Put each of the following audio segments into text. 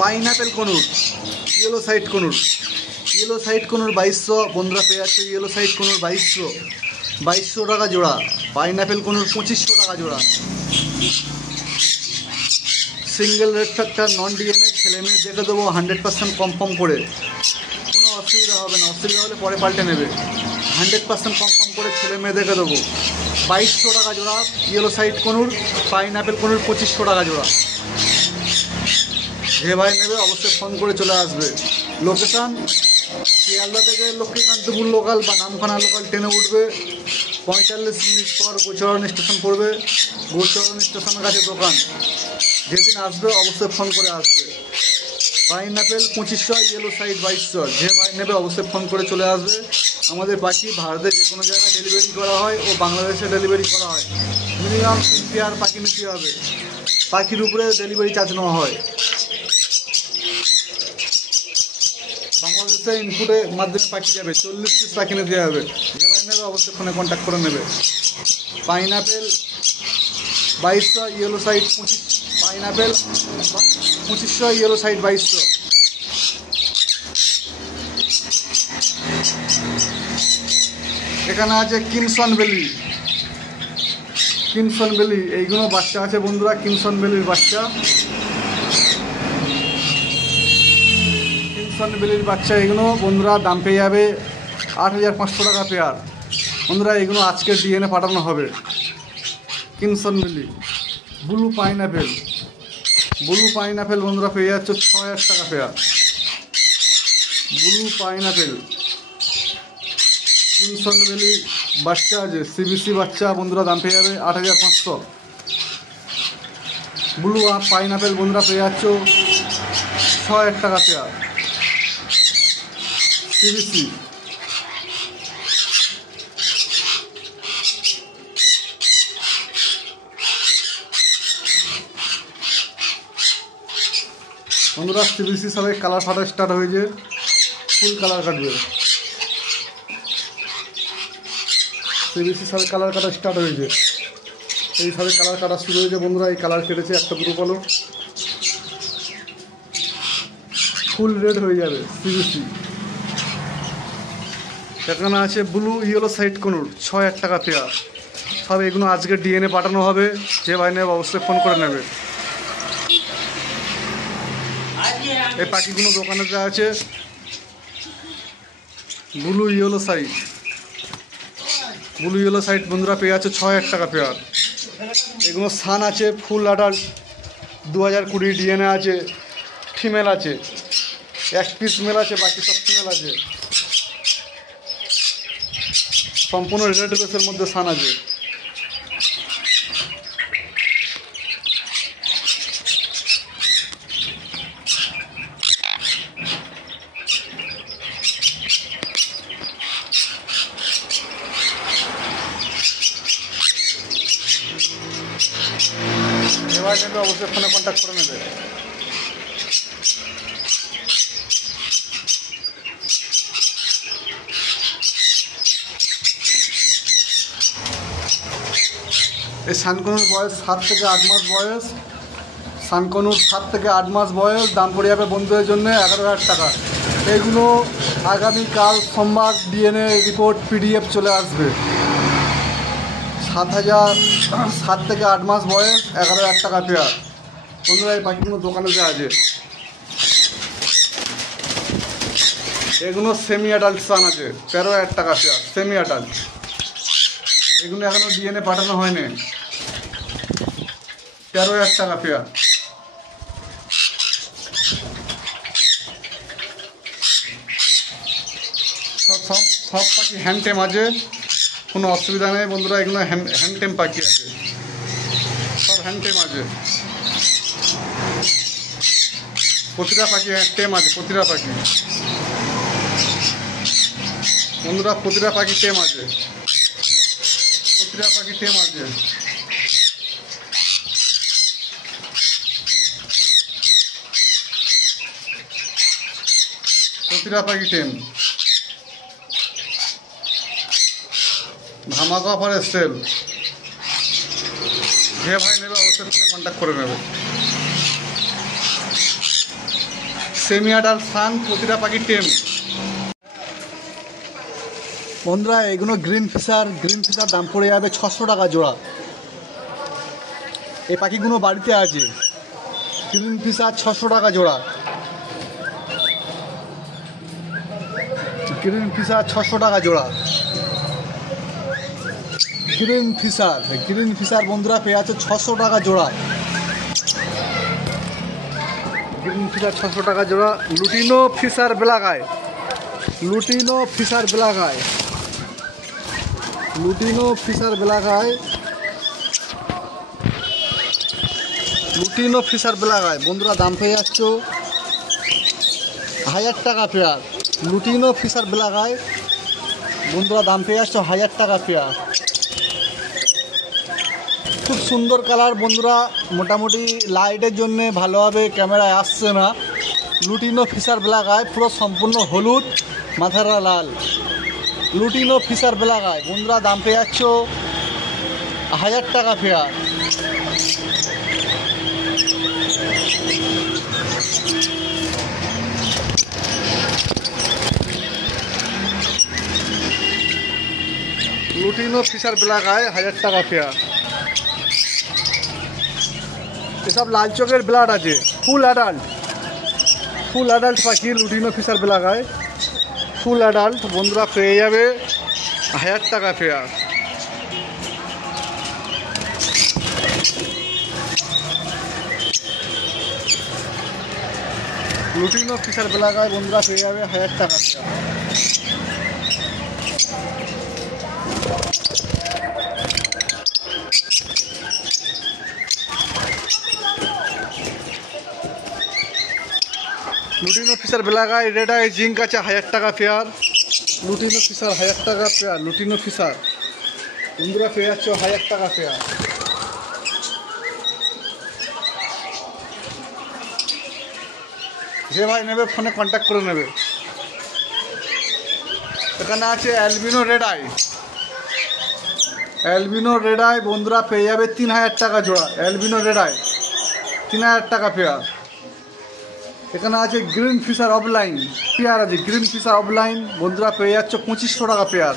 Pineapple conure, yellow side conure, 2200 বন্ধুরা পেয়ে যাচ্ছে। ইয়েলো সাইড কনুর 2200 টাকা জোড়া। পাইনাপেল কনুর 2500 টাকা জোড়া। Single red factor non DNA, ছেলে মেয়ে দেখে দেবো 100% কনফার্ম করে, কোনো অসুবিধা হবে না। অসুবিধা হলে পরে পাল্টে নেবে। 100% কনফার্ম করে ছেলে মেয়ে দেখে দেবো। 2200 টাকা জোড়া yellow side conure. Pineapple conure 2500 টাকা জোড়া। যে ভাই নেবে অবশ্যই ফোন করে চলে আসবে। লোকেশান শিয়ালদা থেকে লক্ষ্মীকান্তপুর লোকাল বা নামখানা লোকাল ট্রেনে উঠবে, 45 মিনিট পর গোচরণ স্টেশন পড়বে। গোচরণ স্টেশনের কাছে দোকান। যেদিন আসবে অবশ্যই ফোন করে আসবে। পাইনাপেল 2500, ইয়েলো সাইড 2200। যে ভাই নেবে অবশ্যই ফোন করে চলে আসবে। আমাদের পাখি ভারতের যে কোনো জায়গায় ডেলিভারি করা হয় ও বাংলাদেশে ডেলিভারি করা হয়। মিনিমাম 3 পেয়ার পাখি নিতে হবে। পাখির উপরে ডেলিভারি চার্জ নেওয়া হয়। বাংলাদেশে ইনপুটের মাধ্যমে পাখি যাবে, 40 পিস পাখি নিতে হবে। যে ভাই নেবে অবশ্যই ফোনে কন্ট্যাক্ট করে নেবে। পাইনাপেল 2200, ইয়েলো সাইড 25। পাইনাপেল 2500, ইয়েলো সাইড 2200। এখানে আছে কিমসন বেলি, এইগুলো বাচ্চা আছে বন্ধুরা। কিমসন বেলির বাচ্চা, এগুলো বন্ধুরা দাম পেয়ে যাবে 8500 টাকা পেয়ার। বন্ধুরা এগুলো আজকে ডিএনএ পাঠানো হবে। কিমসন বেলি। ব্লু পাইনাপেল বন্ধুরা পেয়ে যাচ্ছে 6000 টাকা পেয়ার। ব্লু পাইনাপেল, কিমসন বেলি বাচ্চা আছে, সিবিসি বাচ্চা বন্ধুরা দাম পেয়ে যাবে 8500। ব্লু পাইনাপেল বন্ধুরা পেয়ে যাচ্ছ 6000 টাকা পেয়ার। সিবিসি বন্ধুরা, সিবিসি সবাই কালার ফাটা স্টার্ট হয়েছে, ফুল কালার কাটবে। সিবিসি সবাই কালার কাটা স্টার্ট হয়েছে, এই সবাই কালার কাটা শুরু হয়েছে বন্ধুরা। এই কালার কেটেছে, একটা গ্রুপ হলো ফুল রেড হয়ে যাবে সিবিসি। এখানে আছে ব্লু ইয়েলো সাইড কনুর 6000 টাকা পেয়ার। সব এগুলো আজকে ডিএনএ পাঠানো হবে। যে ভাই নেবে অবশ্যই ফোন করে নেবে। এই পাখিগুলো দোকানেতে আছে। ব্লু ইয়েলো সাইড বন্ধুরা পেয়ে আছে 6000 টাকা পেয়ার। এগুলো সান আছে, ফুল আডাল্ট, 2020 ডিএনএ আছে। ফিমেল আছে, 1 পিস মেল আছে, বাকি সব ফিমেল আছে। সম্পূর্ণ রেড বেসের মধ্যে সান আছে। এবার নেবে অবশ্যই ফোনে কন্ট্যাক্ট করে নেবে। এই সানকনুর বয়স 7 থেকে 8 মাস বয়স। সানকনুর 7 থেকে 8 মাস বয়স। দাম পড়ে যাবে বন্ধুদের জন্য 11000 টাকা। এইগুলো আগামীকাল সোমবার ডিএনএ রিপোর্ট পিডিএফ চলে আসবে। 7 থেকে 8 মাস বয়স, 11000 টাকা পেয়ার। বন্ধুরা এই পাখিগুলো দোকানে যা আছে। এগুলো সেমি অ্যাডাল্ট সান আছে, 13000 টাকা পেয়ার। সেমি অ্যাডাল্ট, এগুলো এখনো ডিএনএ পাঠানো হয়নি। 13000 টাকা পেয়ার। সব পাখি হ্যান্ডটেম আছে, কোনো অসুবিধা নেই বন্ধুরা। এগুলো হ্যান্ডটেম পাখি আছে, সব হ্যান্ডটেম আছে। প্রতিটা পাখি টেম আছে, প্রতিটা পাখি বন্ধুরা, প্রতিটা পাখি টেম আছে, প্রতিটা পাখি টেম আছে। প্রতিটা পাখি টেম। ধামাকা অফারে সেল। যে ভাই নেবে অবশ্যই ফোনে কন্ট্যাক্ট করে নেবে। সেমি অ্যাডাল্ট সান, প্রতিটা পাখির টেম। বন্ধুরা এগুলো গ্রিন ফিশার দাম পড়ে যাবে 600 টাকা জোড়া। এই পাখিগুলো বাড়িতে আছে, গ্রিন ফিশার 600 টাকা জোড়া। গ্রিন ফিশার 600 টাকা জোড়া। গ্রিন ফিশার বন্ধুরা পেয়ে আছে 600 টাকা জোড়া। গ্রিন ফিশার 600 টাকা জোড়া। Lutino Fischer black eye, lutino Fischer black eye, lutino Fischer black eye, lutino Fischer black eye বন্ধুরা দাম পেয়ে যাচ্ছ 1000 টাকা pair. Lutino Fischer black eye বন্ধুরা দাম পেয়ে যাচ্ছ 1000 টাকা পেয়ার। খুব সুন্দর কালার বন্ধুরা, মোটামুটি লাইটের জন্যে ভালোভাবে ক্যামেরায় আসছে না। লুটিনো ফিশার ব্ল্যাক আই পুরো সম্পূর্ণ হলুদ, মাথারা লাল। লুটিনো ফিশার ব্ল্যাক আই বন্ধুরা দাম পেয়ে যাচ্ছ 1000 টাকা pair. Lutino Fischer black eye 1000 টাকা পেয়ার। এসব লাল চোখের ব্লাড আছে, ফুল অ্যাডাল্ট পাখি। Lutino Fischer black eye full adult বন্ধুরা পেয়ে যাবে 1000 টাকা pair. Lutino Fischer black eye বন্ধুরা পেয়ে যাবে 1000 টাকা pair. Lutino Fischer black eye red eye জিঙ্ক আছে 1000 টাকা পেয়ার। লুটিনো ফিশার 1000 টাকা পেয়ার। লুটিনো ফিশার বন্ধুরা পেয়ে যাচ্ছ 1000 টাকা পেয়ার। যে ভাই নেবে ফোনে কন্ট্যাক্ট করে নেবে। এখানে আছে albino red eye, albino red eye বন্ধুরা পেয়ে যাবে 3000 টাকা জোড়া। অ্যালবিনো রেড আই 3000 টাকা পেয়ার। এখানে আছে গ্রিন ফিশার অফলাইন পেয়ার আছে, গ্রিন ফিশার অফলাইন বন্ধুরা পেয়ে যাচ্ছ 2500 টাকা পেয়ার।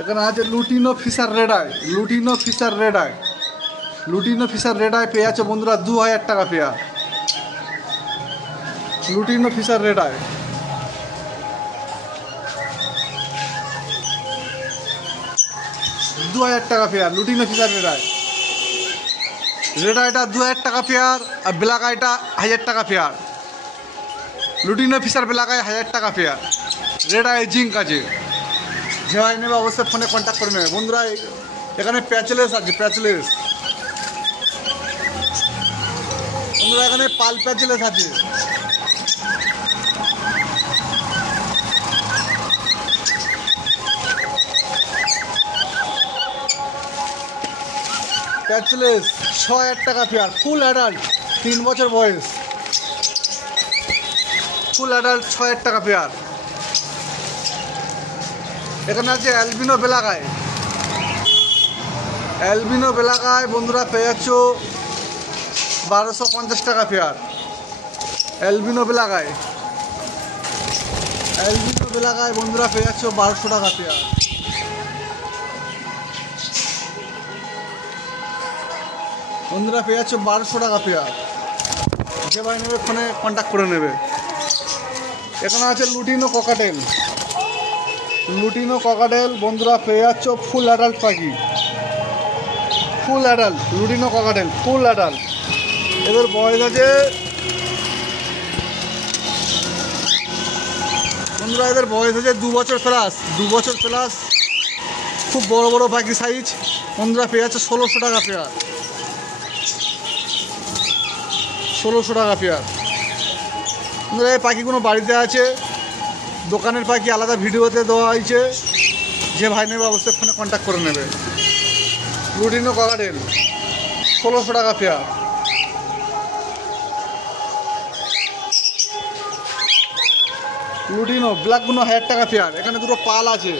এখানে আছে lutino Fischer red eye, lutino Fischer red eye, lutino Fischer red eye পেয়ে যাচ্ছে বন্ধুরা 2000 টাকা pair. Lutino Fischer red eye 2000 টাকা pair. Lutino Fischer red eye, red আইটা 2000 টাকা পেয়ার আর ব্ল্যাক আইটা 1000 টাকা pair. Lutino Fischer black eye 1000 টাকা পেয়ার। রেড আই জিঙ্ক আছে, যে ভাই নেবে অবশ্যই ফোনে কন্ট্যাক্ট করে নেবে। বন্ধুরা এখানে প্যাচলেস আছে, প্যাচলেস বন্ধুরা এখানে পাল প্যাচলেস আছে। প্যাচলেস 6000 টাকা পেয়ার। ফুল অ্যাডাল্ট 3 বছর বয়স, ফুল অ্যাডাল্ট 6000 টাকা পেয়ার। এখানে আছে albino black eye, albino black eye বন্ধুরা পেয়ে যাচ্ছ 1250 টাকা pair. Albino black eye, albino black eye বন্ধুরা পেয়ে যাচ্ছ 1200 টাকা পেয়ার। বন্ধুরা পেয়ে যাচ্ছ 1200 টাকা পেয়ার। যে ভাই নেবে ফোনে কন্ট্যাক্ট করে নেবে। এখানে আছে লুটিনো ককাটেল, লুটিনো ককাটেল বন্ধুরা পেয়ে যাচ্ছ ফুল অ্যাডাল্ট পাখি, full adult lutino cockatiel full adult. এদের বয়স আছে বন্ধুরা, এদের বয়স আছে 2 বছর প্লাস, 2 বছর প্লাস। খুব বড় বড় পাখি সাইজ বন্ধুরা পেয়ে যাচ্ছে 1600 টাকা পেয়ার, 1600 টাকা পেয়ার। বন্ধুরা এই পাখিগুলো বাড়িতে আছে, দোকানের পাখি আলাদা ভিডিওতে দেওয়া হয়েছে। যে ভাই নেবে অবশ্যই ফোনে কন্ট্যাক্ট করে নেবে। লুটিনো ককাটেল 1600 টাকা পেয়ার। লুটিনো ব্ল্যাকগুলো 1000 টাকা পেয়ার। এখানে দুটো পাল আছে,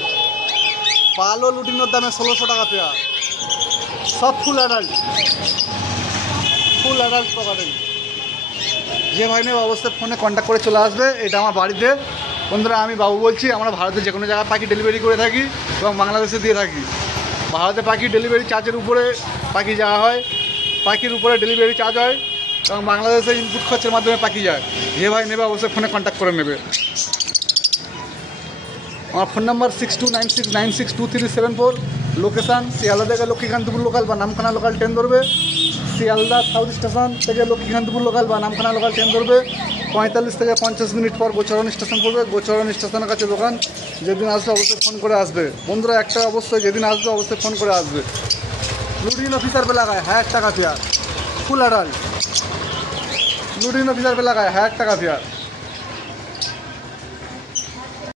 পালও লুটিনোর দামে 1600 টাকা পেয়ার। সব ফুল অ্যাডাল্ট প্রপার্টি। যে ভাই নেবে অবশ্যই ফোনে কন্ট্যাক্ট করে চলে আসবে। এটা আমার বাড়িতে। বন্ধুরা আমি বাবু বলছি, আমরা ভারতের যে কোনো জায়গায় পাখি ডেলিভারি করে থাকি এবং বাংলাদেশে দিয়ে থাকি। ভারতে পাখি ডেলিভারি চার্জের উপরে পাখি যাওয়া হয়, পাখির উপরে ডেলিভারি চার্জ হয় এবং বাংলাদেশে ইনপুট খরচের মাধ্যমে পাখি যায়। যে ভাই নেবে অবশ্যই ফোনে কন্ট্যাক্ট করে নেবে। আমার ফোন নাম্বার 6296962374। লোকেশান শিয়ালদা থেকে লক্ষ্মীকান্তপুর লোকাল বা নামখানা লোকাল ট্রেন ধরবে। শিয়ালদা সাউথ স্টেশন থেকে লক্ষ্মীকান্তপুর লোকাল বা নামখানা লোকাল ট্রেন ধরবে। 45 থেকে 50 মিনিট পর গোচরণ স্টেশন পড়বে। গোচরণ স্টেশনের কাছে দোকান। যেদিন আসবে অবশ্যই ফোন করে আসবে। বন্ধুরা একটা অবশ্যই যেদিন আসবে অবশ্যই ফোন করে আসবে। লুডিন অফিসার पे लगाए 1000 টাকা ফেয়ার, ফুল অ্যাডাল্ট। लुडिनो फिशर पे लगाया 1000 টাকা ফেয়ার।